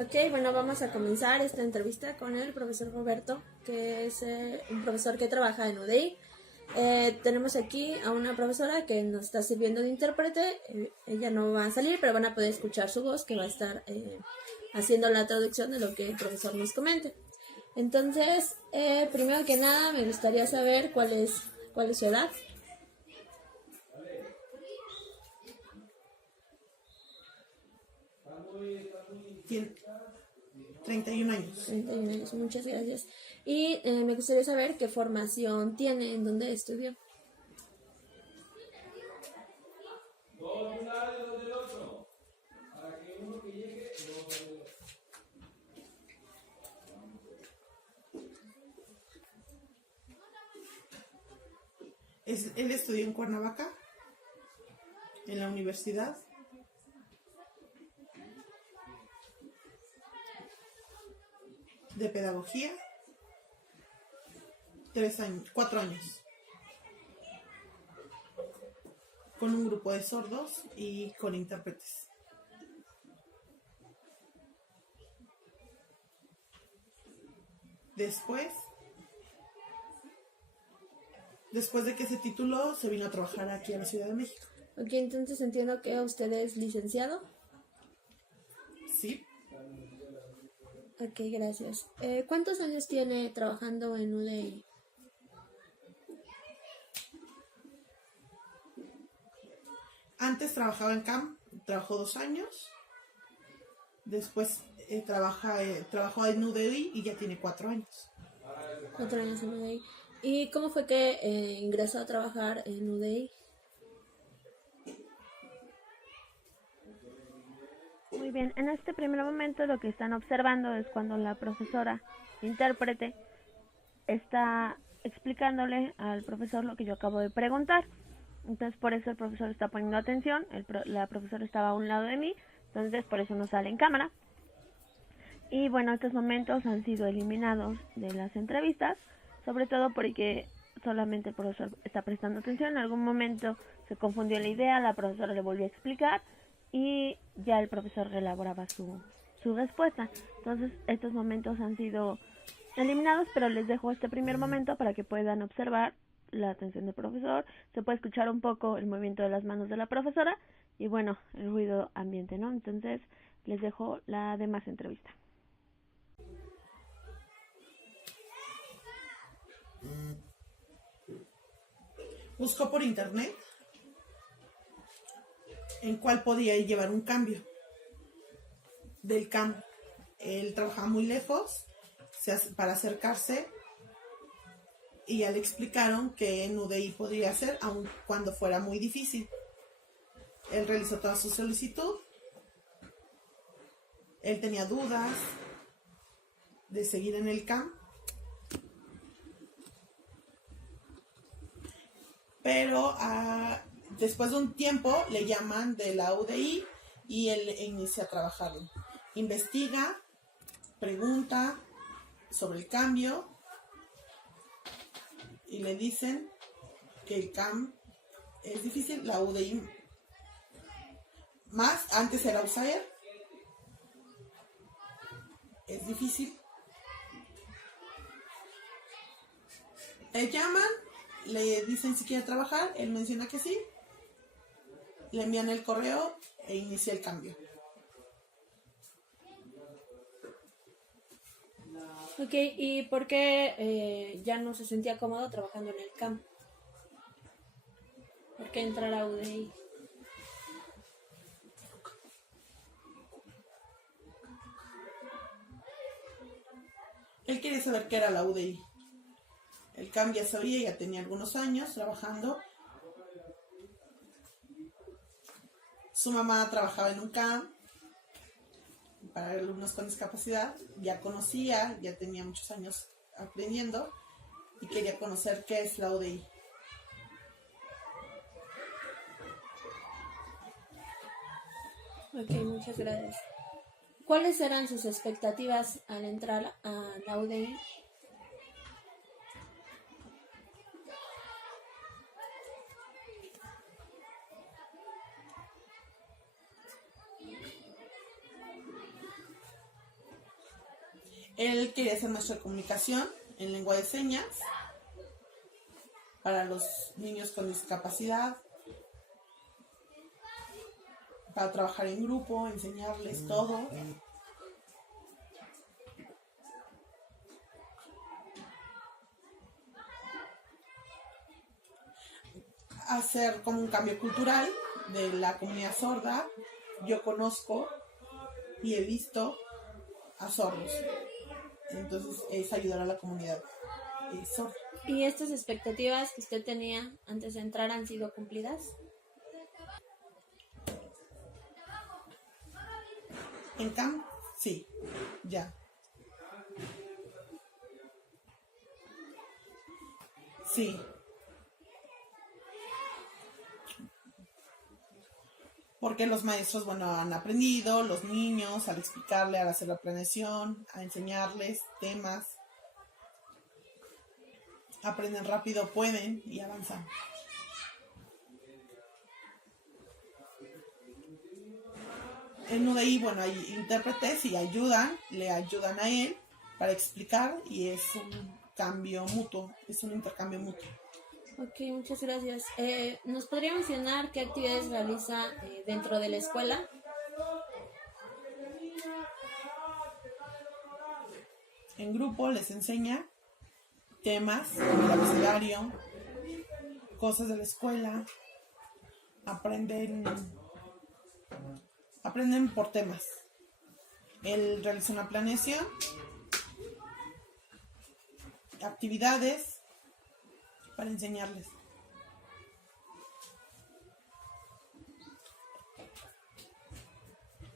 Ok, bueno, vamos a comenzar esta entrevista con el profesor Roberto, que es un profesor que trabaja en UDI. Tenemos aquí a una profesora que nos está sirviendo de intérprete. Ella no va a salir, pero van a poder escuchar su voz, que va a estar haciendo la traducción de lo que el profesor nos comente. Entonces, primero que nada, me gustaría saber cuál es su edad. Tiene 31 años. 31 años, muchas gracias. Y me gustaría saber qué formación tiene, en dónde estudió. Él estudió en Cuernavaca, en la universidad. De pedagogía, 4 años, con un grupo de sordos y con intérpretes. Después de que se tituló, se vino a trabajar aquí a la Ciudad de México. Ok, entonces entiendo que usted es licenciado. Sí. Ok, gracias. ¿Cuántos años tiene trabajando en UDI? Trabajaba en CAM, trabajó 2 años. Después trabajó en UDI y ya tiene 4 años. 4 años en UDI. ¿Y cómo fue que ingresó a trabajar en UDI? Muy bien, en este primer momento lo que están observando es cuando la profesora intérprete está explicándole al profesor lo que yo acabo de preguntar. Entonces por eso el profesor está poniendo atención, la profesora estaba a un lado de mí, entonces por eso no sale en cámara. Y bueno, estos momentos han sido eliminados de las entrevistas, sobre todo porque solamente el profesor está prestando atención. En algún momento se confundió la idea, la profesora le volvió a explicar y ya el profesor reelaboraba su respuesta. Entonces estos momentos han sido eliminados, pero les dejo este primer momento para que puedan observar la atención del profesor. Se puede escuchar un poco el movimiento de las manos de la profesora y bueno, el ruido ambiente, ¿no? Entonces les dejo la demás entrevista. Buscó por internet en cuál podía llevar un cambio del CAM. Él trabajaba muy lejos para acercarse y ya le explicaron que en UDI podría hacer, aun cuando fuera muy difícil. Él realizó toda su solicitud. Él tenía dudas de seguir en el CAM, pero después de un tiempo le llaman de la UDI y él inicia a trabajar. Investiga, pregunta sobre el cambio y le dicen que el CAM es difícil, la UDI más, antes era USAER, es difícil. Le llaman, le dicen si quiere trabajar, él menciona que sí, le envían el correo e inicia el cambio. Ok, ¿y por qué ya no se sentía cómodo trabajando en el CAM? ¿Por qué entrar a UDI? Él quería saber qué era la UDI. El CAM ya sabía, ya tenía algunos años trabajando. Su mamá trabajaba en un CAM para alumnos con discapacidad, ya conocía, ya tenía muchos años aprendiendo y quería conocer qué es la UDI. Ok, muchas gracias. ¿Cuáles eran sus expectativas al entrar a la UDI? Él quería ser maestro de comunicación en lengua de señas para los niños con discapacidad, para trabajar en grupo, enseñarles todo. Hacer como un cambio cultural de la comunidad sorda. Yo conozco y he visto a sordos, entonces es ayudar a la comunidad sorda. ¿Y estas expectativas que usted tenía antes de entrar han sido cumplidas? En CAM, sí, ya. Sí. Porque los maestros, bueno, han aprendido, los niños, al explicarle, al hacer la planeación, a enseñarles temas, aprenden rápido, pueden y avanzan. En UDI, bueno, hay intérpretes y le ayudan a él para explicar y es un cambio mutuo, es un intercambio mutuo. Ok, muchas gracias. ¿Nos podría mencionar qué actividades realiza dentro de la escuela? En grupo les enseña temas del abecedario, cosas de la escuela, aprenden por temas. Él realiza una planeación, actividades para enseñarles.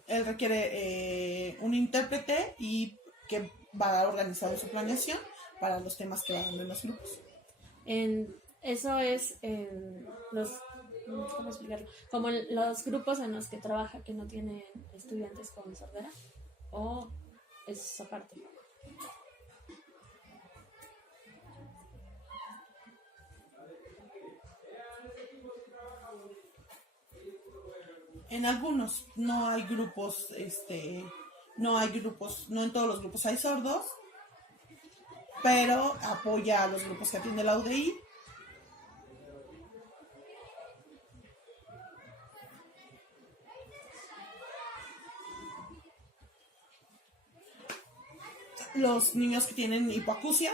Él requiere un intérprete y que va organizado su planeación para los temas que van en los grupos. Eso es ¿cómo explicarlo? Como los grupos en los que trabaja que no tienen estudiantes con sordera, o es aparte. En algunos no hay grupos, no en todos los grupos hay sordos, pero apoya a los grupos que atiende la UDI. Los niños que tienen hipoacusia,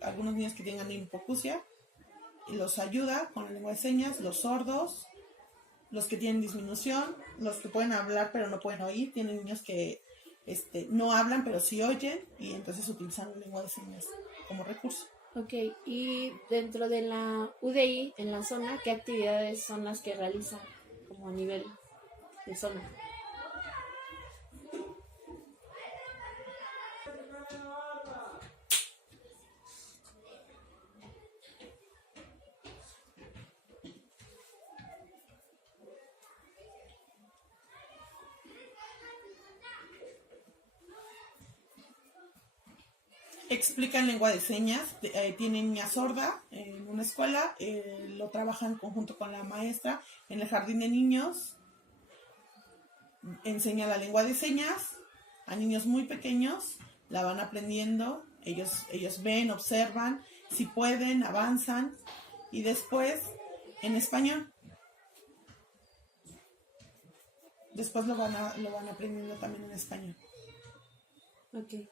algunos niños que tengan hipoacusia, y los ayuda con la lengua de señas, los sordos, los que tienen disminución, los que pueden hablar pero no pueden oír, tienen niños que no hablan pero sí oyen y entonces utilizan la lengua de señas como recurso. Ok, y dentro de la UDI, en la zona, ¿qué actividades son las que realizan como a nivel de zona? Explican lengua de señas, tienen niña sorda en una escuela, lo trabajan en conjunto con la maestra en el jardín de niños, enseña la lengua de señas a niños muy pequeños, la van aprendiendo, ellos ven, observan, si pueden, avanzan y después en español. Después lo van aprendiendo también en español. Ok.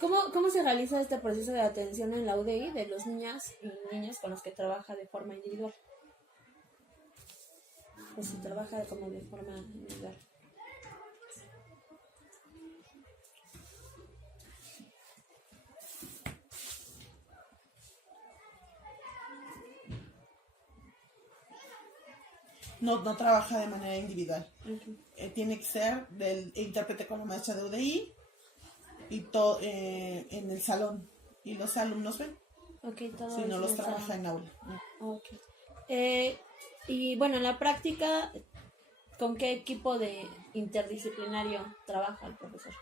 ¿Cómo se realiza este proceso de atención en la UDI de los niñas y niños con los que trabaja de forma individual? O si trabaja como de forma individual. No trabaja de manera individual. Okay. Tiene que ser del intérprete con la maestra de UDI y en el salón. Y los alumnos ven. Okay, todo si no los en el trabaja salón. en aula. Okay. Y bueno, en la práctica, ¿con qué equipo de interdisciplinario trabaja el profesor?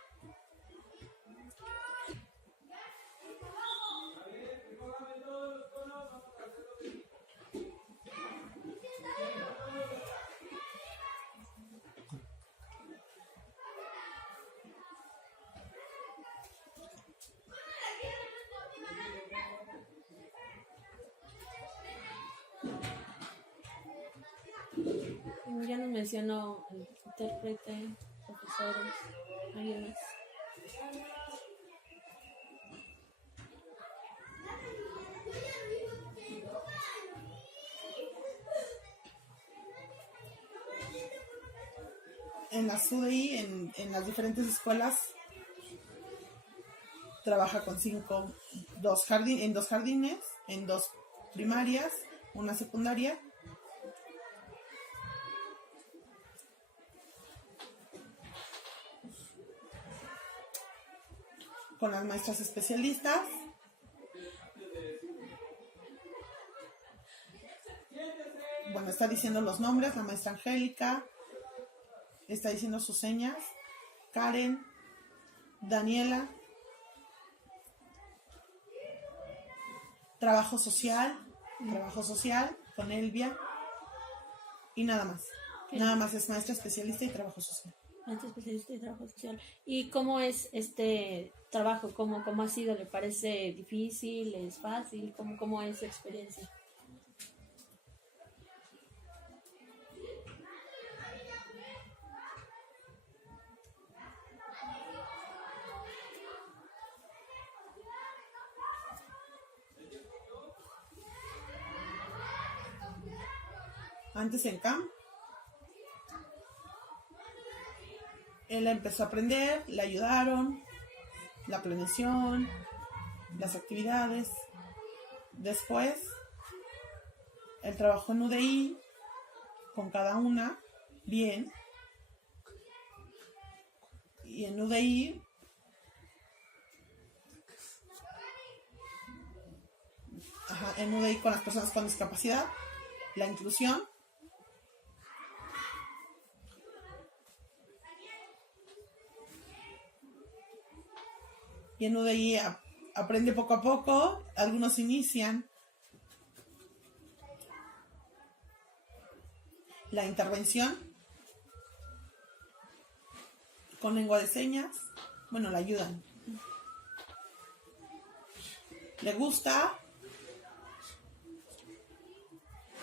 mencionó el intérprete, profesores, alguien más. En la UDI, en las diferentes escuelas, trabaja con en dos jardines, en dos primarias, una secundaria. Con las maestras especialistas. Bueno, está diciendo los nombres, la maestra Angélica, está diciendo sus señas, Karen, Daniela, trabajo social con Elvia y nada más. Nada más es maestra especialista y trabajo social. Maestra especialista y trabajo social. ¿Y cómo es este trabajo? ¿Cómo ha sido? ¿Le parece difícil? ¿Es fácil? ¿Cómo es su experiencia? Antes en CAM, él empezó a aprender, le ayudaron, la planeación, las actividades. Después, él trabajó en UDI con cada una, bien. Y en UDI, con las personas con discapacidad, la inclusión. Y en UDI aprende poco a poco, algunos inician la intervención con lengua de señas, bueno, la ayudan. Le gusta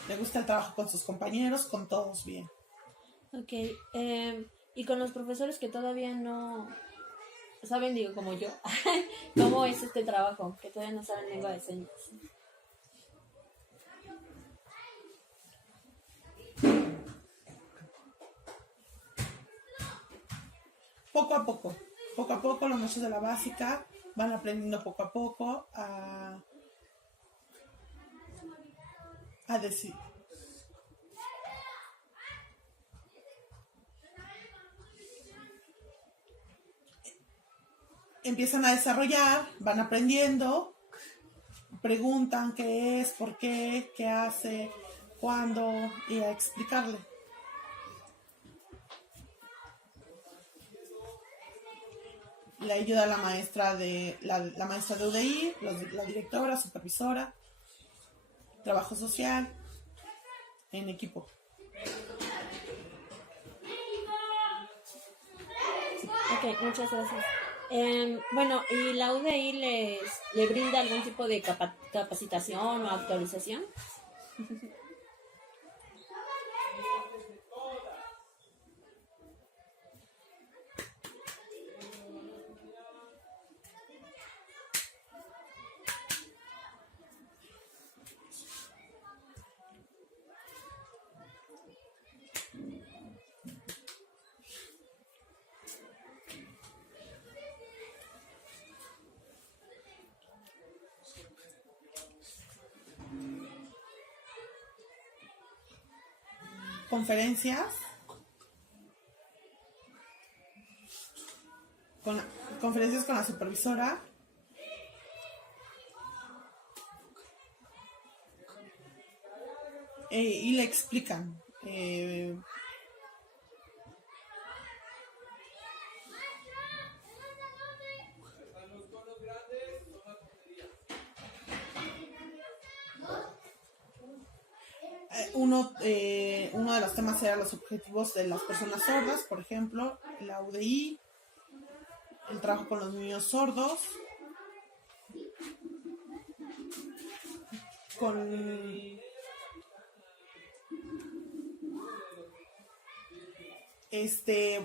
el trabajo con sus compañeros, con todos bien. Ok, y con los profesores que todavía no saben, digo, como yo, ¿cómo es este trabajo? Que todavía no saben lengua de señas. Poco a poco los maestros de la básica van aprendiendo poco a poco a decir. Empiezan a desarrollar, van aprendiendo, preguntan qué es, por qué, qué hace, cuándo, y a explicarle. Le ayuda la maestra de UDI, la directora, supervisora, trabajo social, en equipo. Ok, muchas gracias. Bueno, ¿y la UDI le brinda algún tipo de capacitación o actualización? Conferencias con la supervisora, y le explican uno de los temas era los objetivos de las personas sordas, por ejemplo, la UDI, el trabajo con los niños sordos, con Este,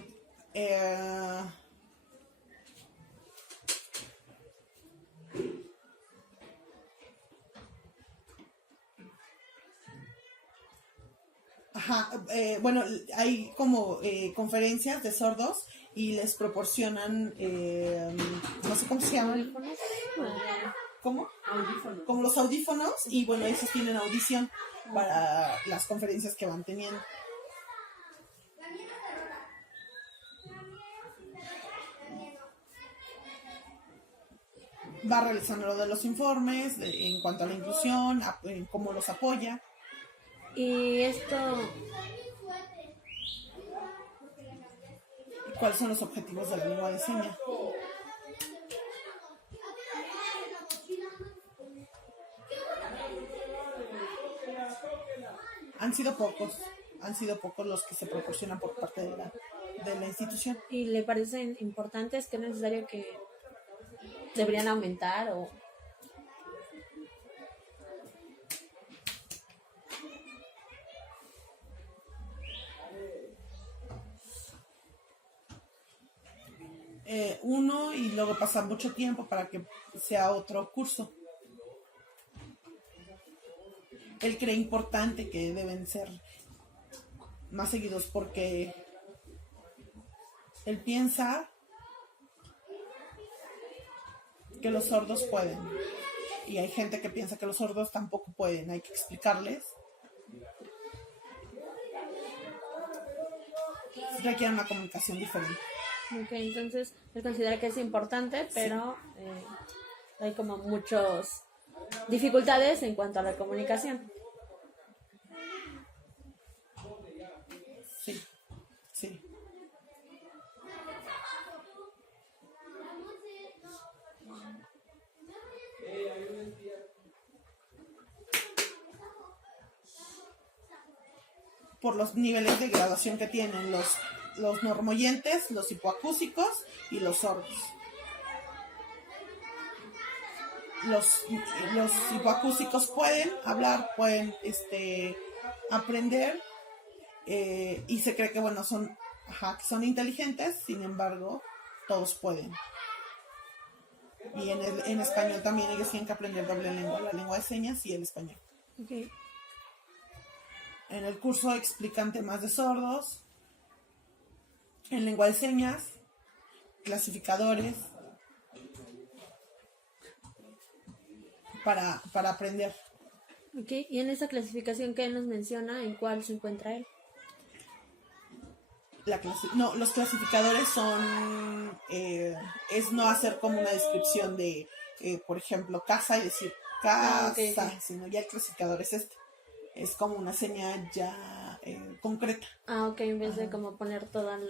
bueno, hay como conferencias de sordos y les proporcionan, no sé cómo se llaman, ¿cómo? Como los audífonos, y bueno, esos tienen audición para las conferencias que van teniendo. Va realizando lo de los informes en cuanto a la inclusión, cómo los apoya. Y esto, ¿cuáles son los objetivos de la lengua de señas? Han sido pocos los que se proporcionan por parte de la institución. ¿y le parecen importantes? ¿Que es necesario que deberían aumentar o...? Uno, y luego pasa mucho tiempo para que sea otro curso. Él cree importante que deben ser más seguidos porque él piensa que los sordos pueden, y hay gente que piensa que los sordos tampoco pueden. Hay que explicarles. Requiere una comunicación diferente. Ok, entonces él considera que es importante, pero hay como muchas dificultades en cuanto a la comunicación. Sí, sí. Por los niveles de graduación que tienen los normoyentes, los hipoacúsicos y los sordos. Los hipoacúsicos pueden hablar, pueden aprender, y se cree que bueno, que son inteligentes, sin embargo, todos pueden. Y en español también ellos tienen que aprender doble lengua, la lengua de señas y el español. Okay. En el curso explican temas de sordos, en lengua de señas, clasificadores, para aprender. Ok, y en esa clasificación que él nos menciona, ¿en cuál se encuentra él? Los clasificadores son, es no hacer como una descripción de, por ejemplo, casa y decir casa, okay. Sino ya el clasificador es es como una señal ya concreta. Ok, en vez de como poner toda en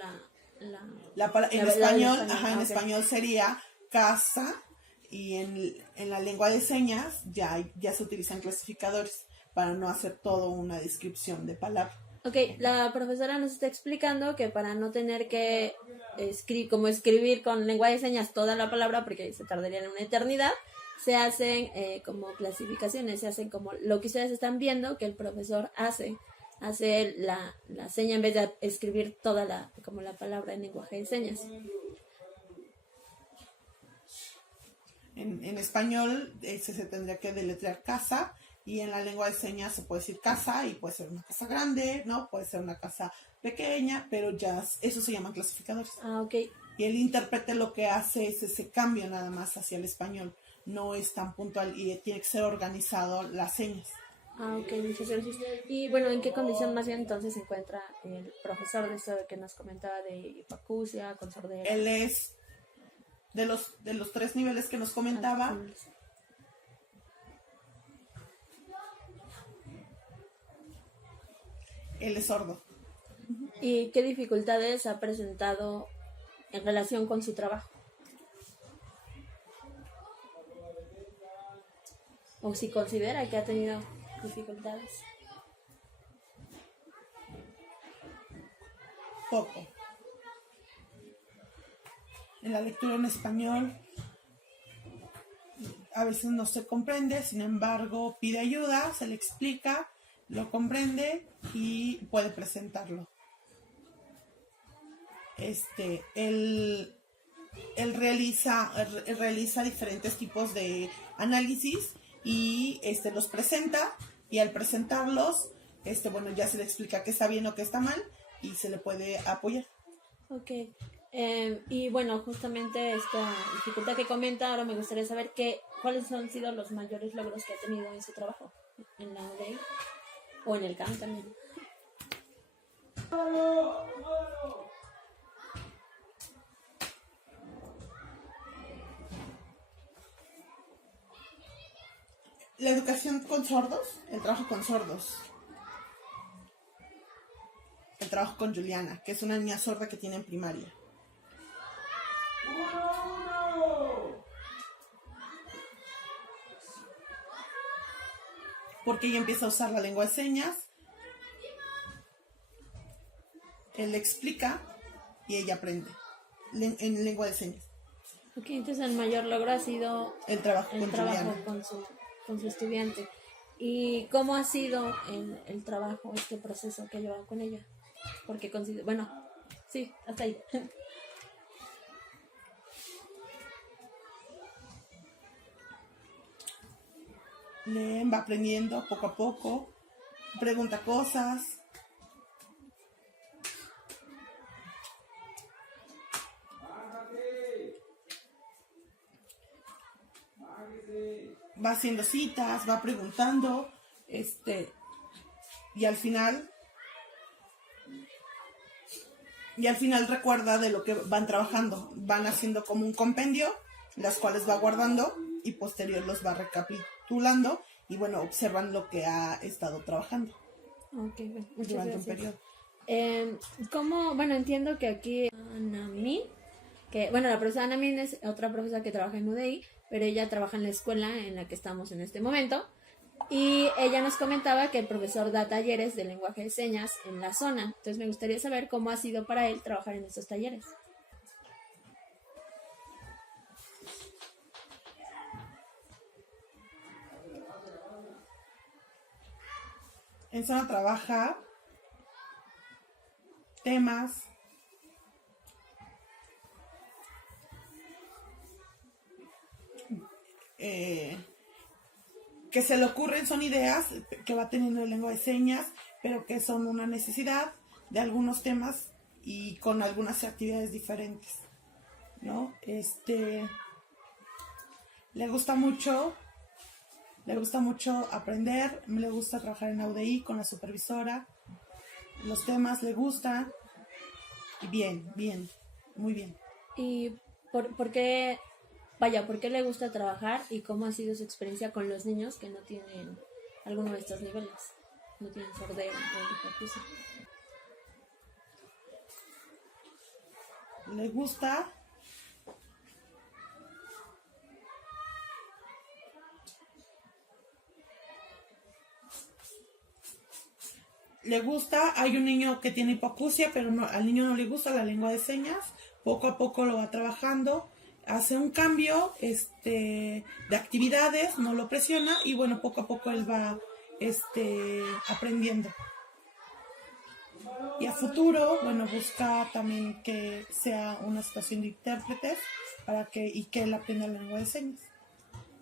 español, en okay. español sería casa, y en la lengua de señas ya se utilizan clasificadores para no hacer todo una descripción de palabra. Ok, la profesora nos está explicando que para no tener que escribir con lengua de señas toda la palabra, porque se tardaría una eternidad, se hacen como clasificaciones, se hacen como lo que ustedes están viendo que el profesor hace la seña en vez de escribir toda la palabra en lenguaje de señas. En español se tendría que deletrear casa, y en la lengua de señas se puede decir casa, y puede ser una casa grande, ¿no? Puede ser una casa pequeña, pero ya eso se llaman clasificadores. Ok. Y el intérprete lo que hace es ese cambio nada más hacia el español. No es tan puntual y tiene que ser organizado las señas. Ok, muchas gracias. Y bueno, ¿en qué condición más bien entonces se encuentra el profesor de esto que nos comentaba de hipoacusia, con sordera? Él es de los 3 niveles que nos comentaba. Él es sordo. ¿Y qué dificultades ha presentado en relación con su trabajo? ¿O si considera que ha tenido dificultades? Poco. En la lectura en español a veces no se comprende, sin embargo pide ayuda, se le explica, lo comprende y puede presentarlo. él realiza diferentes tipos de análisis y los presenta, y al presentarlos, bueno, ya se le explica qué está bien o qué está mal y se le puede apoyar. Ok. Y bueno, justamente esta dificultad que comenta, ahora me gustaría saber cuáles han sido los mayores logros que ha tenido en su trabajo en la UDEI o en el CAM también. La educación con sordos, el trabajo con sordos, el trabajo con Juliana, que es una niña sorda que tiene en primaria. Porque ella empieza a usar la lengua de señas, él le explica y ella aprende en lengua de señas. Ok, entonces el mayor logro ha sido El trabajo con Juliana. con su estudiante. ¿Y cómo ha sido el trabajo, este proceso que ha llevado con ella? Porque bueno, sí, hasta ahí. Va aprendiendo poco a poco, pregunta cosas. Va haciendo citas, va preguntando, y al final recuerda de lo que van trabajando. Van haciendo como un compendio, las cuales va guardando y posterior los va recapitulando y bueno, observan lo que ha estado trabajando. Ok, bueno, muchas durante gracias. un periodo. Bueno, entiendo que aquí Anamin, la profesora Anamin es otra profesora que trabaja en UDI, pero ella trabaja en la escuela en la que estamos en este momento. Y ella nos comentaba que el profesor da talleres de lenguaje de señas en la zona. Entonces me gustaría saber cómo ha sido para él trabajar en estos talleres. En zona trabaja temas que se le ocurren, son ideas que va teniendo en lengua de señas, pero que son una necesidad de algunos temas y con algunas actividades diferentes, ¿no? Le gusta mucho aprender, le gusta trabajar en UDI con la supervisora, los temas le gustan, y bien, muy bien. ¿Y por qué le gusta trabajar y cómo ha sido su experiencia con los niños que no tienen alguno de estos niveles? No tienen sordera o hipoacusia. Le gusta hay un niño que tiene hipoacusia, pero al niño no le gusta la lengua de señas, poco a poco lo va trabajando, hace un cambio de actividades, no lo presiona y bueno, poco a poco él va aprendiendo. Y a futuro, bueno, busca también que sea una situación de intérpretes y que él aprenda la lengua de señas.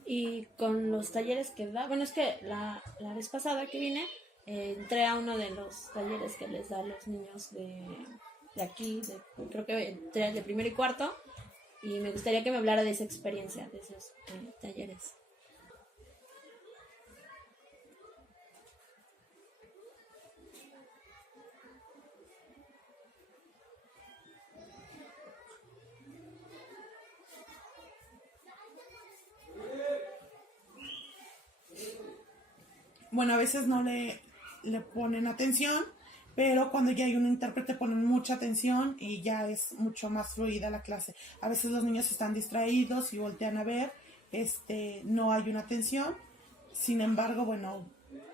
Y con los talleres que da, bueno, es que la vez pasada que vine, entré a uno de los talleres que les da a los niños de aquí, creo que entré al de primero y cuarto, y me gustaría que me hablara de esa experiencia, de esos talleres. Bueno, a veces no le ponen atención, pero cuando ya hay un intérprete ponen mucha atención y ya es mucho más fluida la clase. A veces los niños están distraídos y voltean a ver, no hay una atención. Sin embargo, bueno,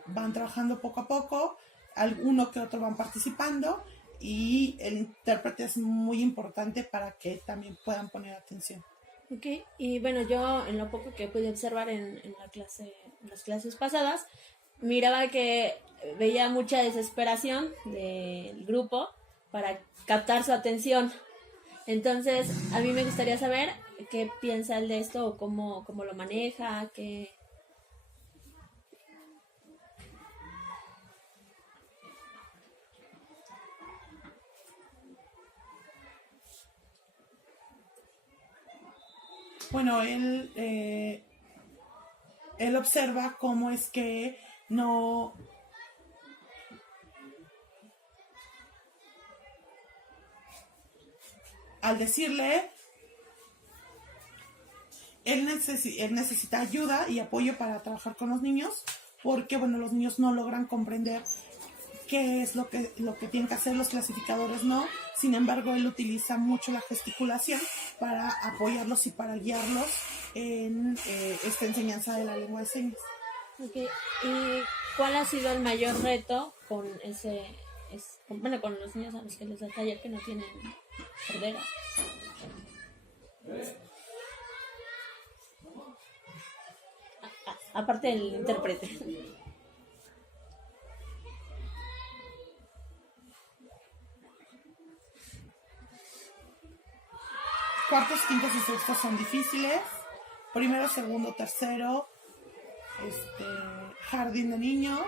van trabajando poco a poco, alguno que otro van participando y el intérprete es muy importante para que también puedan poner atención. Ok, y bueno, yo en lo poco que pude observar en las clases pasadas, miraba que veía mucha desesperación del grupo para captar su atención. Entonces, a mí me gustaría saber qué piensa él de esto o cómo lo maneja, qué... Bueno, él observa cómo es que no... Al decirle, él necesita ayuda y apoyo para trabajar con los niños, porque bueno, los niños no logran comprender qué es lo que tienen que hacer, los clasificadores no. Sin embargo, él utiliza mucho la gesticulación para apoyarlos y para guiarlos en esta enseñanza de la lengua de señas. Okay. ¿Y cuál ha sido el mayor reto con con los niños a los que les da taller que no tienen sordera? Aparte del intérprete. Cuartos, quintos y sextos son difíciles. Primero, segundo, tercero, jardín de niños.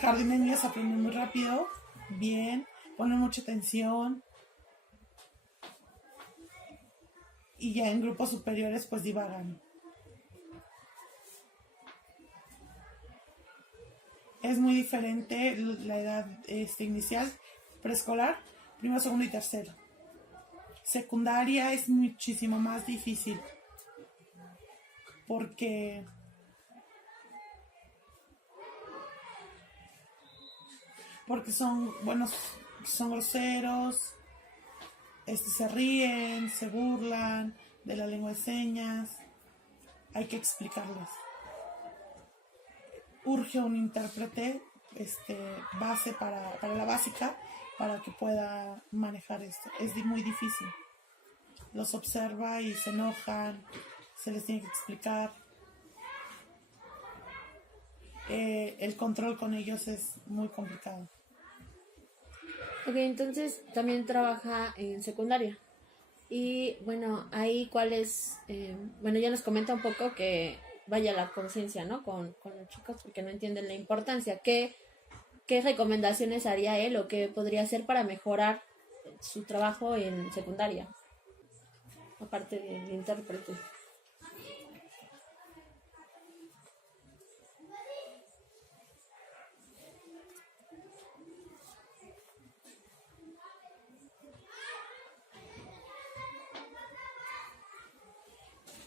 Jardín de niños aprenden muy rápido, bien, ponen mucha atención. Y ya en grupos superiores pues divagan. Es muy diferente la edad inicial, preescolar, primero, segundo y tercero. Secundaria es muchísimo más difícil porque son groseros, se ríen, se burlan de la lengua de señas, hay que explicarles. Urge un intérprete base para la básica, para que pueda manejar esto. Es muy difícil. Los observa y se enojan, se les tiene que explicar. El control con ellos es muy complicado. Ok, entonces también trabaja en secundaria. Y bueno, ahí cuál es, ya nos comenta un poco que vaya la conciencia, ¿no? Con los chicos porque no entienden la importancia. ¿Qué recomendaciones haría él o qué podría hacer para mejorar su trabajo en secundaria? Aparte del intérprete.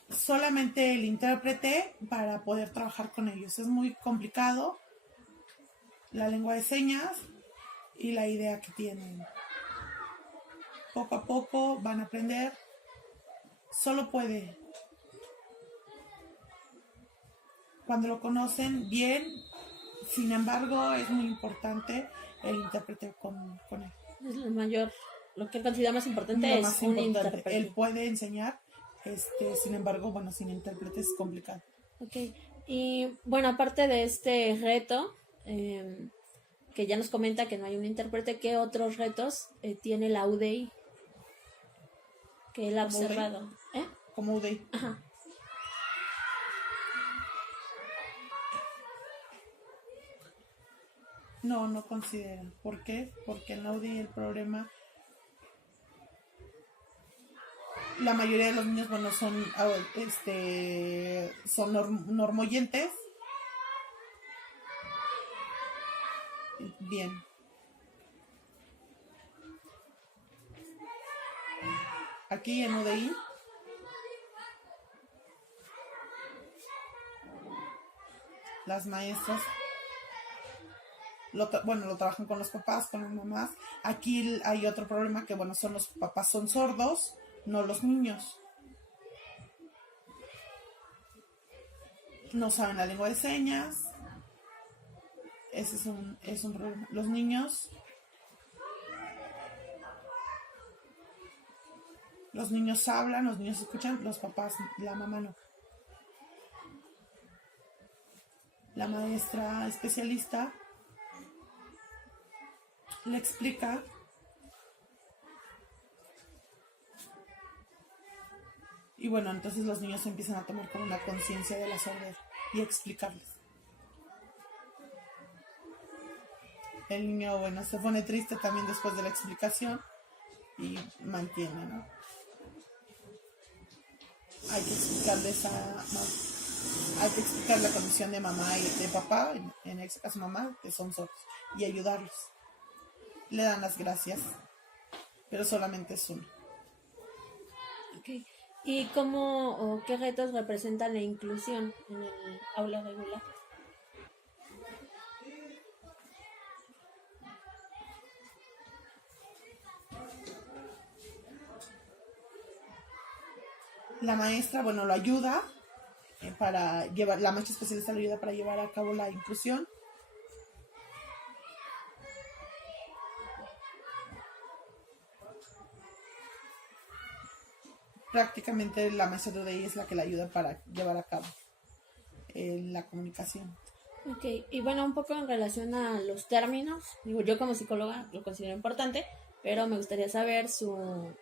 Solamente el intérprete para poder trabajar con ellos. Es muy complicado la lengua de señas y la idea que tienen. Poco a poco van a aprender. Solo puede. Cuando lo conocen bien, sin embargo, es muy importante el intérprete con él. Es lo que él considera más importante es un intérprete. Él puede enseñar, sin embargo, sin intérprete es complicado. Ok, y bueno, aparte de este reto, que ya nos comenta que no hay un intérprete, ¿qué otros retos tiene la UDI que él ha observado? Como UDI. Ajá. No considera. ¿Por qué? Porque en la UDI el problema, la mayoría de los niños, son normoyentes. Bien. Aquí en UDI las maestras lo trabajan con los papás, con las mamás. Aquí hay otro problema que son los papás son sordos, no los niños. No saben la lengua de señas. Ese es un problema. Los niños hablan, los niños escuchan, los papás, la mamá no. La maestra especialista le explica Y bueno, entonces los niños empiezan a tomar como una conciencia de la sordera y explicarles. El niño, bueno, se pone triste también después de la explicación y mantiene, ¿no? Hay que explicar la condición de mamá y de papá, en este caso mamá, que son sordos, y ayudarlos. Le dan las gracias, pero solamente es uno. Okay. ¿Y cómo o qué retos representa la inclusión en el aula regular? La maestra, bueno, lo ayuda la maestra especialista lo ayuda para llevar a cabo la inclusión. Prácticamente la maestra de UDI es la que la ayuda para llevar a cabo la comunicación. Ok, y bueno, un poco en relación a los términos, digo, yo como psicóloga lo considero importante, pero me gustaría saber su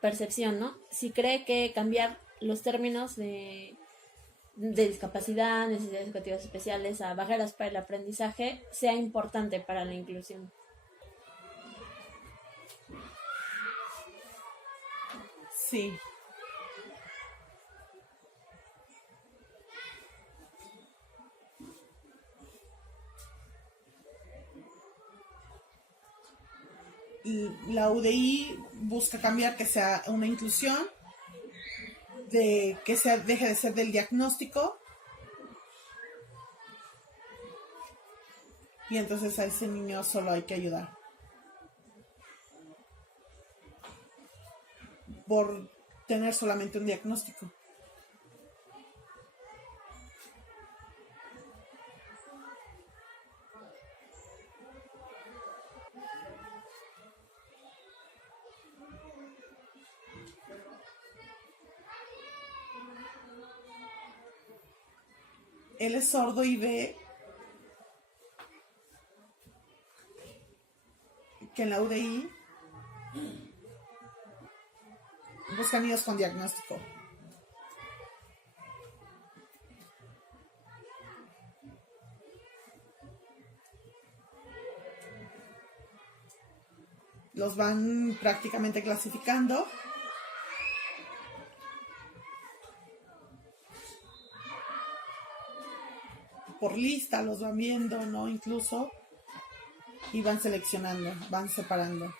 percepción, ¿no? Si cree que cambiar los términos de discapacidad, necesidades educativas especiales a barreras para el aprendizaje sea importante para la inclusión. Sí. La UDI busca cambiar que sea una inclusión, deje de ser del diagnóstico, y entonces a ese niño solo hay que ayudar. Por tener solamente un diagnóstico. Él es sordo y ve que en la UDI buscan niños con diagnóstico. Los van prácticamente clasificando. Por lista los van viendo, ¿no? Incluso. Y van seleccionando, van separando.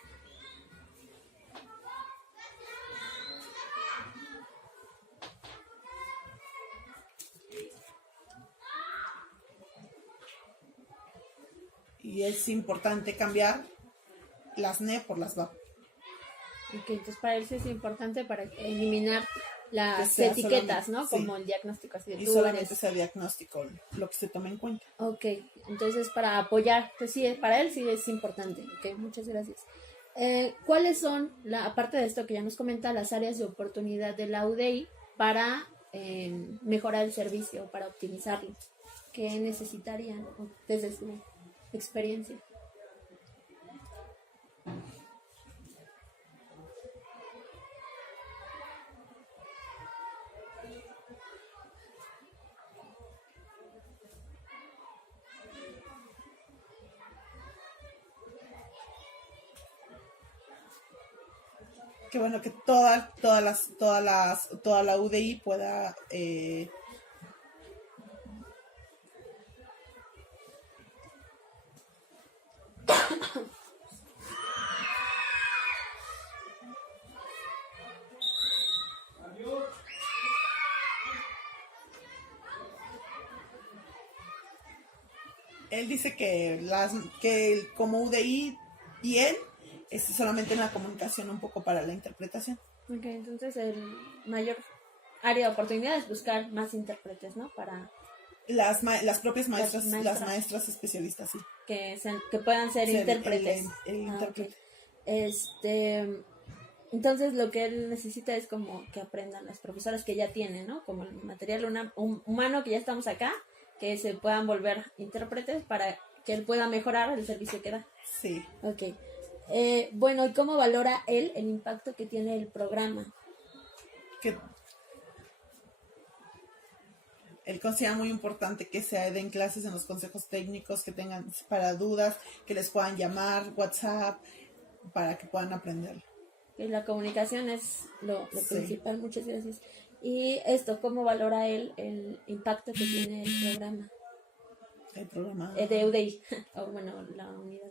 Y es importante cambiar las NE por las VAP. Ok, entonces para él sí es importante para eliminar las sea etiquetas, solamente, ¿no? sí. Como el diagnóstico, así de Y tú solamente eres. sea diagnóstico lo que se tome en cuenta. Ok, entonces para apoyar, pues sí, para él sí es importante. Ok, muchas gracias. ¿Cuáles son, aparte de esto que ya nos comenta, las áreas de oportunidad de la UDI para mejorar el servicio, para optimizarlo? ¿Qué necesitarían desde su experiencia? Que bueno que toda la UDI pueda él dice que como UDI bien es solamente en la comunicación, un poco para la interpretación. Ok, entonces el mayor área de oportunidad es buscar más intérpretes, ¿no? Para las propias maestras, Las las maestras. maestras especialistas, sí. que puedan ser intérpretes. El intérprete. Ok. Entonces lo que él necesita es como que aprendan las profesoras que ya tienen, ¿no? Como el material humano que ya estamos acá, que se puedan volver intérpretes para que él pueda mejorar el servicio que da. Sí. Ok. Bueno, ¿y cómo valora él el impacto que tiene el programa? Que él considera muy importante que se den clases en los consejos técnicos, que tengan para dudas, que les puedan llamar, WhatsApp, para que puedan aprender. Que la comunicación es lo Sí. principal. Muchas gracias. Y esto, ¿cómo valora él el impacto que tiene el programa? El programa. De UDI, o bueno, la unidad.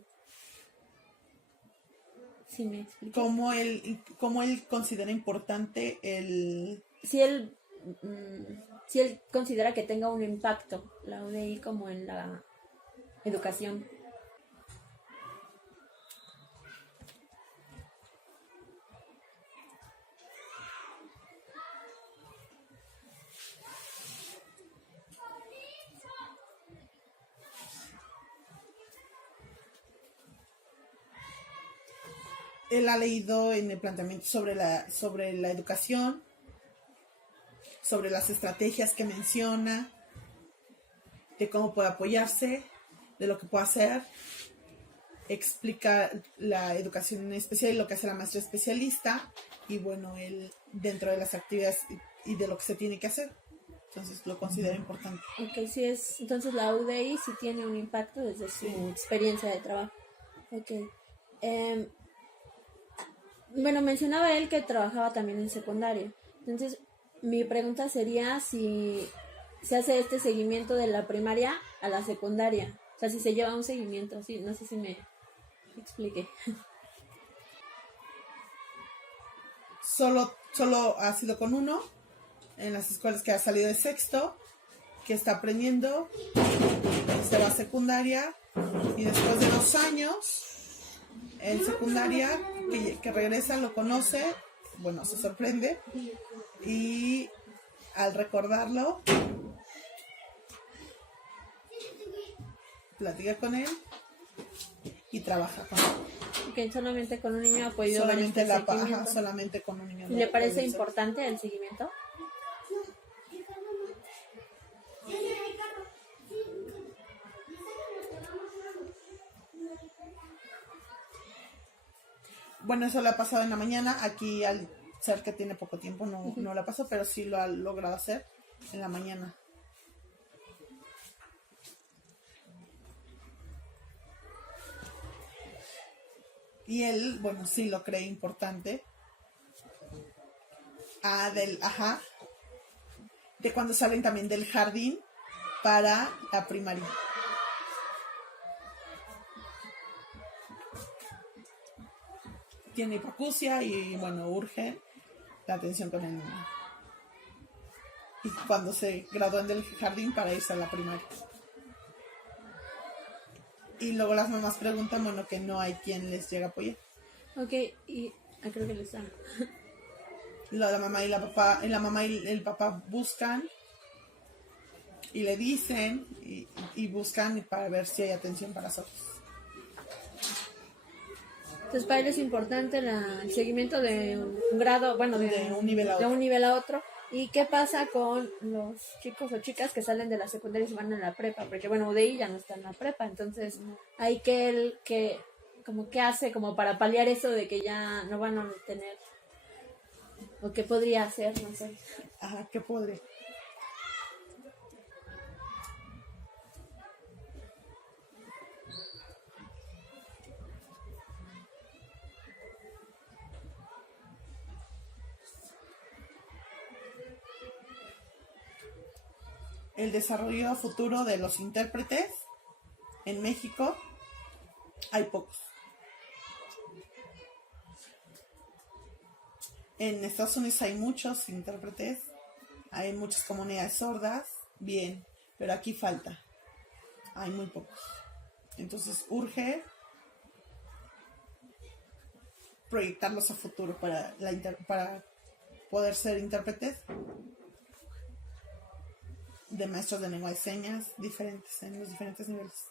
¿Sí me explico? ¿Cómo él considera importante el... Si él considera que tenga un impacto la UDI como en la educación. Él ha leído en el planteamiento sobre la educación, sobre las estrategias que menciona, de cómo puede apoyarse, de lo que puede hacer. Explica la educación especial y lo que hace la maestra especialista, y bueno, él dentro de las actividades y de lo que se tiene que hacer. Entonces lo considera importante. Ok, sí es, entonces la UDI sí tiene un impacto desde su experiencia de trabajo. Ok. Bueno, mencionaba él que trabajaba también en secundaria. Entonces, mi pregunta sería si se hace este seguimiento de la primaria a la secundaria. O sea, si se lleva un seguimiento, sí, no sé si me expliqué. Solo ha sido con uno en las escuelas que ha salido de sexto, que está aprendiendo, se va a secundaria y después de 2 años en secundaria que regresa, lo conoce, bueno, se sorprende y al recordarlo platica con él y trabaja con él. Que solamente con un niño ha podido ver Solamente este seguimiento. solamente con un niño. ¿Le parece importante el seguimiento? Bueno, eso lo ha pasado en la mañana. Aquí, al ser que tiene poco tiempo, no lo pasó, pero sí lo ha logrado hacer en la mañana. Y él, bueno, sí lo cree importante. De cuando salen también del jardín para la primaria. Tiene hipoacusia y bueno, urge la atención con el niño. Y cuando se gradúan del jardín para irse a la primaria. Y luego las mamás preguntan, bueno, que no hay quien les llegue a apoyar. Ok, y creo que les da. La mamá y el papá buscan y le dicen y buscan para ver si hay atención para nosotros. Entonces para él es importante el seguimiento de un grado, bueno, De un nivel a otro. De un nivel a otro. ¿Y qué pasa con los chicos o chicas que salen de la secundaria y se van a la prepa? Porque bueno, UDI ya no está en la prepa, entonces hay que como que hace como para paliar eso de que ya no van a tener, o qué podría hacer, no sé. Ajá, qué podre. El desarrollo futuro de los intérpretes en México, hay pocos. En Estados Unidos hay muchos intérpretes, hay muchas comunidades sordas, bien, pero aquí falta, hay muy pocos. Entonces urge proyectarlos a futuro para poder ser intérpretes de maestros de lengua de señas diferentes en los diferentes niveles.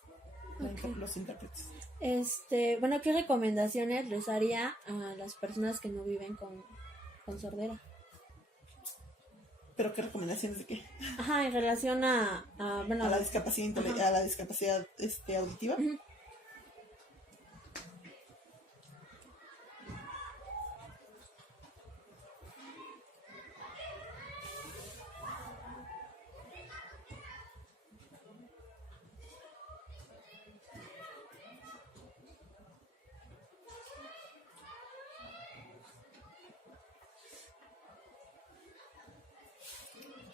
Okay. Los intérpretes. Bueno, ¿qué recomendaciones les haría a las personas que no viven con sordera? ¿Pero qué recomendaciones de qué? Ajá, en relación a la discapacidad a la discapacidad auditiva. Uh-huh.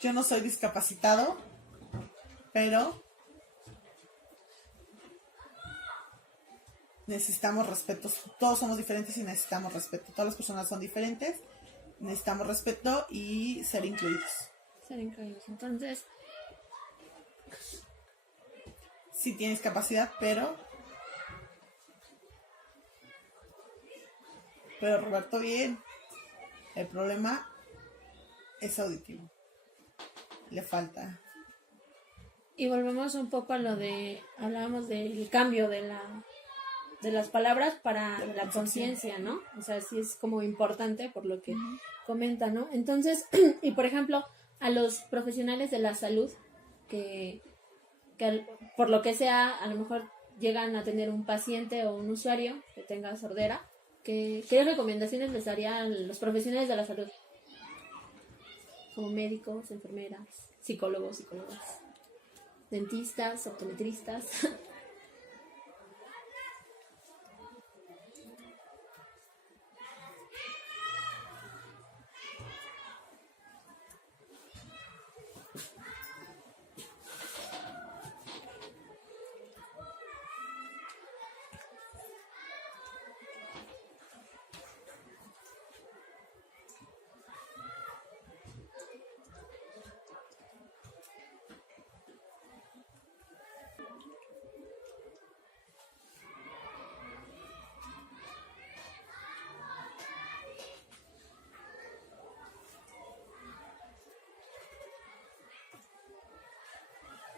yo no soy discapacitado, pero necesitamos respeto. Todos somos diferentes y necesitamos respeto. Todas las personas son diferentes, necesitamos respeto y ser incluidos. Ser incluidos. Entonces, Sí tienes capacidad, pero Roberto bien. El problema es auditivo. Le falta. y volvemos un poco a lo de, hablábamos del cambio de las palabras para De la la concepción. conciencia, ¿no? O sea, sí es como importante por lo que comenta, ¿no? Entonces, y por ejemplo, a los profesionales de la salud que por lo que sea, a lo mejor llegan a tener un paciente o un usuario que tenga sordera, ¿qué recomendaciones les daría a los profesionales de la salud? Como médicos, enfermeras, psicólogos, psicólogas, dentistas, optometristas.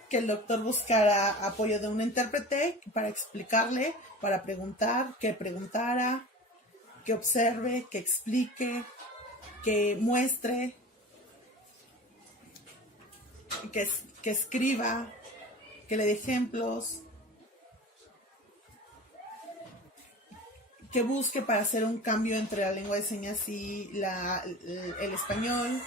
Que el doctor buscara apoyo de un intérprete para explicarle, para preguntar, que preguntara, que observe, que explique, que muestre, que escriba, que le dé ejemplos, que busque para hacer un cambio entre la lengua de señas y el español.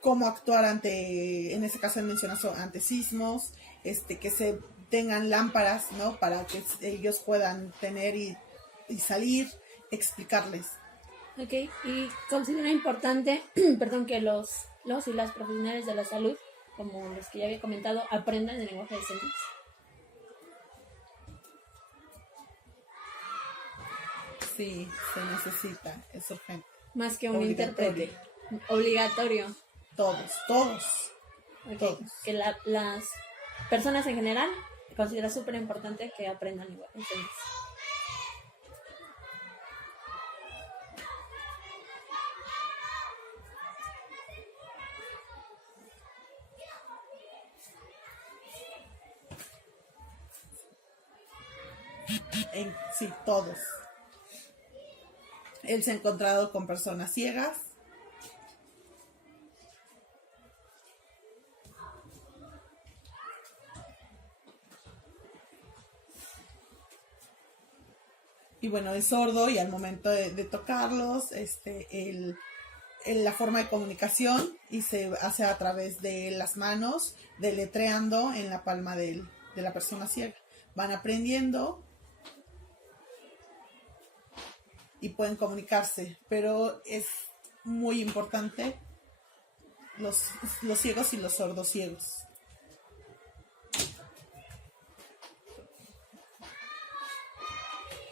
Cómo actuar en este caso él menciona ante sismos, que se tengan lámparas, ¿no? Para que ellos puedan tener y salir, explicarles. Ok, y considero importante, perdón, que los y las profesionales de la salud, como los que ya había comentado, aprendan el lenguaje de señas. Sí, se necesita, es urgente. Más que un Obligatorio. intérprete. Obligatorio. Todos. Ok, Todos. que las personas en general considero súper importante que aprendan lenguaje de señas. Sí, todos. Él se ha encontrado con personas ciegas. Y bueno, es sordo y al momento de tocarlos, la forma de comunicación y se hace a través de las manos, deletreando en la palma de la persona ciega. Van aprendiendo y pueden comunicarse, pero es muy importante los ciegos y los sordos ciegos.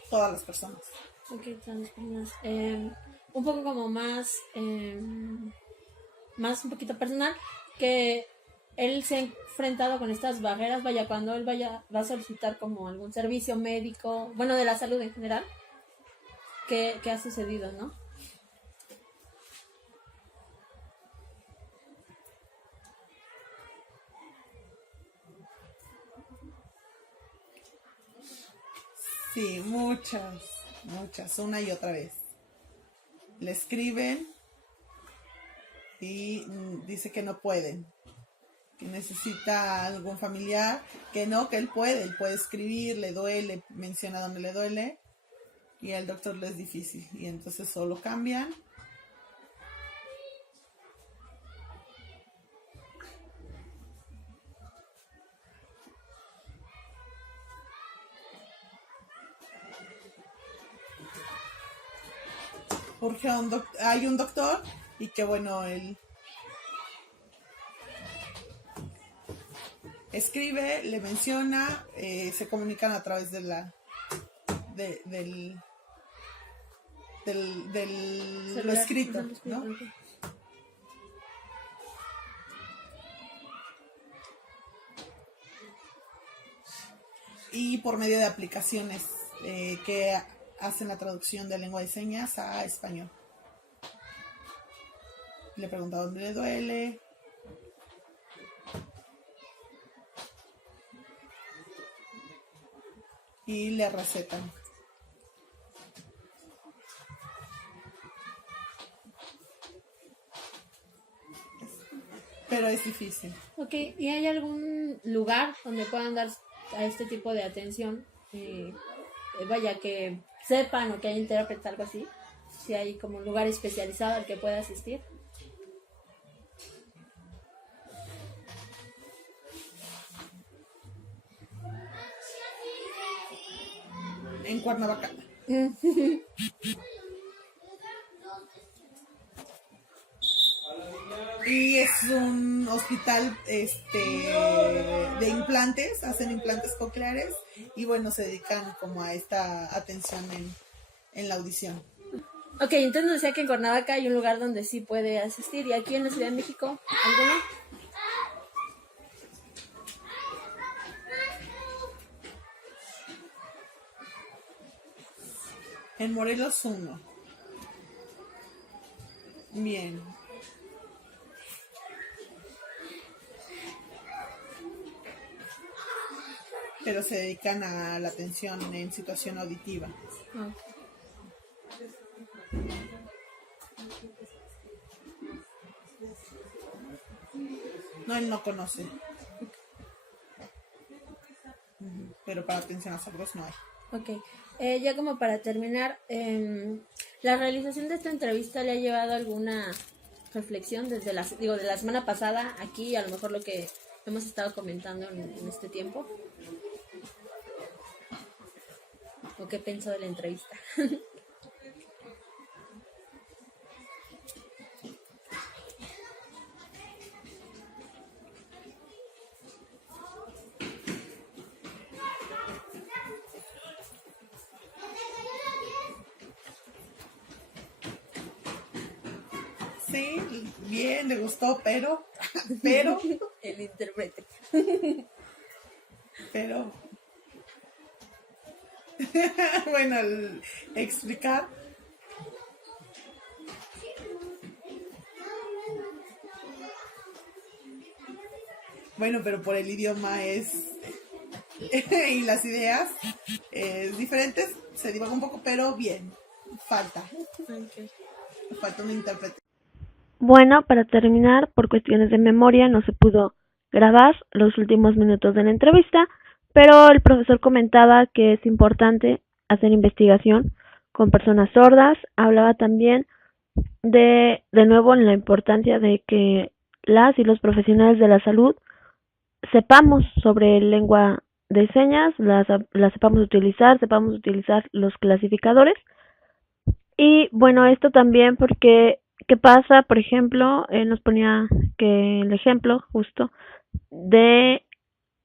Todas las personas. Ok, todas las personas. Un poco como más un poquito personal, que él se ha enfrentado con estas barreras, vaya, cuando él va a solicitar como algún servicio médico, bueno, de la salud en general, ¿qué ha sucedido, no? Sí, muchas, una y otra vez. Le escriben y dice que no pueden, que necesita algún familiar, que él puede escribir, le duele, menciona dónde le duele, y al doctor le es difícil, y entonces solo cambian. urge hay un doctor y que bueno, él escribe, le menciona, se comunican a través de del lo escrito, ¿no? Okay. Y por medio de aplicaciones que hacen la traducción de lengua de señas a español. Le pregunta dónde le duele. Y le recetan. Pero es difícil. Ok, ¿y hay algún lugar donde puedan dar a este tipo de atención? Vaya, que sepan o que haya intérpretes, algo así. Si hay como un lugar especializado al que pueda asistir. En Cuernavaca. Y es un hospital de implantes, hacen implantes cocleares y bueno, se dedican como a esta atención en la audición. Ok, entonces nos decía que en Cuernavaca hay un lugar donde sí puede asistir. ¿Y aquí en la Ciudad de México alguno? En Morelos 1. Bien. Pero se dedican a la atención en situación auditiva. Oh. No, él no conoce. Pero para atención a sordos no hay. Ok, ya como para terminar, ¿la realización de esta entrevista le ha llevado alguna reflexión desde de la semana pasada aquí, a lo mejor lo que hemos estado comentando en este tiempo? ¿O qué pensó de la entrevista? Sí, bien, le gustó, pero El intérprete. pero bueno, explicar. Bueno, pero por el idioma y las ideas diferentes, se divaga un poco, pero bien, falta un intérprete. Bueno, para terminar, por cuestiones de memoria no se pudo grabar los últimos minutos de la entrevista, pero el profesor comentaba que es importante hacer investigación con personas sordas. Hablaba también de nuevo en la importancia de que las y los profesionales de la salud sepamos sobre lengua de señas, la sepamos utilizar los clasificadores. Y bueno, esto también porque, ¿qué pasa? Por ejemplo, nos ponía que el ejemplo justo de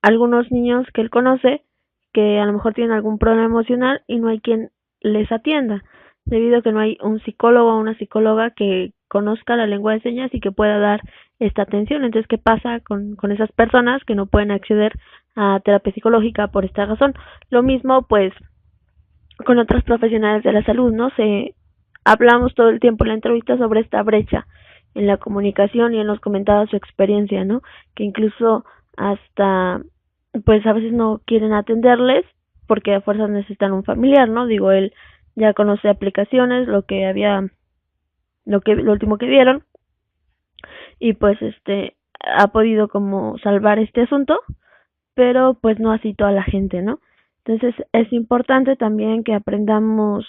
algunos niños que él conoce que a lo mejor tienen algún problema emocional y no hay quien les atienda, debido a que no hay un psicólogo o una psicóloga que conozca la lengua de señas y que pueda dar esta atención. Entonces, ¿qué pasa con esas personas que no pueden acceder a terapia psicológica por esta razón? Lo mismo, pues, con otros profesionales de la salud, ¿no? Hablamos todo el tiempo en la entrevista sobre esta brecha en la comunicación y él nos comentaba su experiencia, ¿no? Que incluso hasta, pues a veces no quieren atenderles porque a fuerzas necesitan un familiar, ¿no? Digo, él ya conoce aplicaciones, lo último que vieron, y pues ha podido como salvar este asunto, pero pues no así toda la gente, ¿no? Entonces es importante también que aprendamos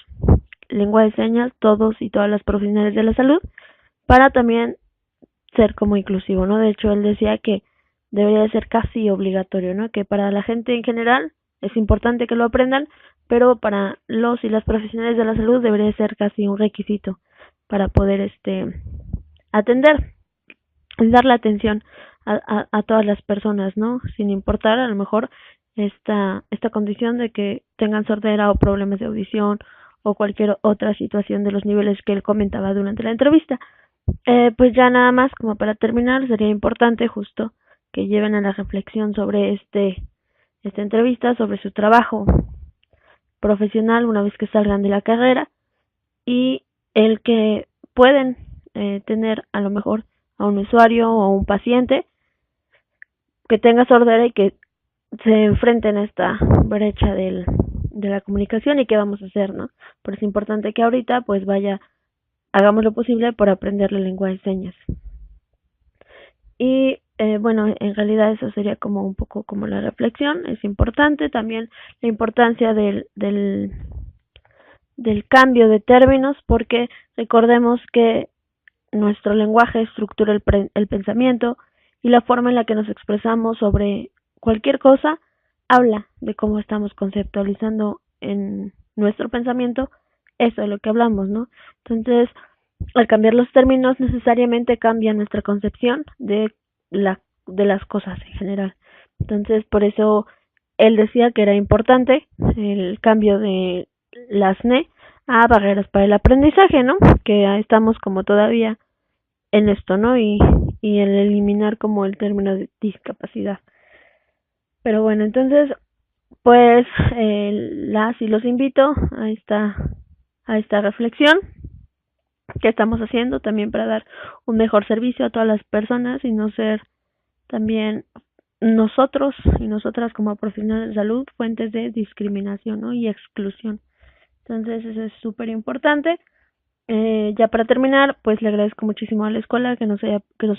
lengua de señas todos y todas las profesionales de la salud para también ser como inclusivo, ¿no? De hecho, él decía que debería de ser casi obligatorio, ¿no? Que para la gente en general es importante que lo aprendan, pero para los y las profesionales de la salud debería ser casi un requisito para poder atender y darle atención a todas las personas, ¿no? Sin importar a lo mejor esta condición de que tengan sordera o problemas de audición o cualquier otra situación de los niveles que él comentaba durante la entrevista. Pues ya nada más, como para terminar, sería importante justo que lleven a la reflexión sobre esta entrevista, sobre su trabajo profesional una vez que salgan de la carrera y el que pueden tener a lo mejor a un usuario o un paciente que tenga sordera y que se enfrenten a esta brecha de la comunicación y qué vamos a hacer, ¿no? Pero es importante que ahorita pues hagamos lo posible por aprender la lengua de señas. Y bueno, en realidad eso sería como un poco como la reflexión. Es importante también la importancia del cambio de términos, porque recordemos que nuestro lenguaje estructura el pensamiento y la forma en la que nos expresamos sobre cualquier cosa habla de cómo estamos conceptualizando en nuestro pensamiento eso de lo que hablamos, ¿no? Entonces, al cambiar los términos necesariamente cambia nuestra concepción de las cosas en general. Entonces, por eso él decía que era importante el cambio de las NE a barreras para el aprendizaje, ¿no? Que estamos como todavía en esto, ¿no? Y el eliminar como el término de discapacidad. Pero bueno, entonces, pues las y los invito a esta reflexión que estamos haciendo también para dar un mejor servicio a todas las personas y no ser también nosotros y nosotras como profesionales de salud fuentes de discriminación, ¿no? Y exclusión. Entonces eso es súper importante. Ya para terminar, pues le agradezco muchísimo a la escuela que nos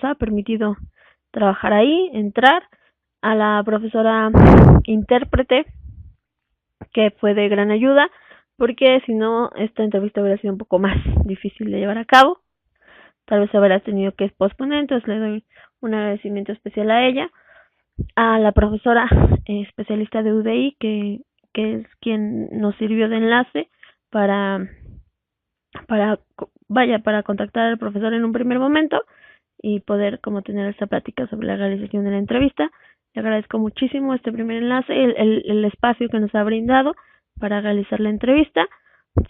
ha permitido trabajar ahí, entrar, a la profesora intérprete que fue de gran ayuda, porque si no esta entrevista hubiera sido un poco más difícil de llevar a cabo, tal vez habrá tenido que posponer, entonces le doy un agradecimiento especial a ella, a la profesora especialista de UDI que es quien nos sirvió de enlace para contactar al profesor en un primer momento y poder como tener esta plática sobre la realización de la entrevista. Le agradezco muchísimo este primer enlace, el espacio que nos ha brindado para realizar la entrevista,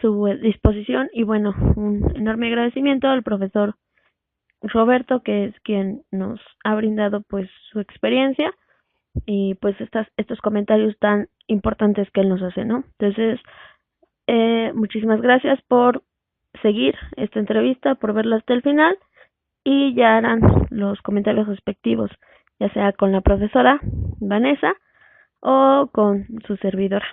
su disposición y bueno, un enorme agradecimiento al profesor Roberto, que es quien nos ha brindado pues su experiencia y pues estos comentarios tan importantes que él nos hace, ¿no? Entonces, muchísimas gracias por seguir esta entrevista, por verla hasta el final y ya harán los comentarios respectivos, ya sea con la profesora Vanessa o con su servidora.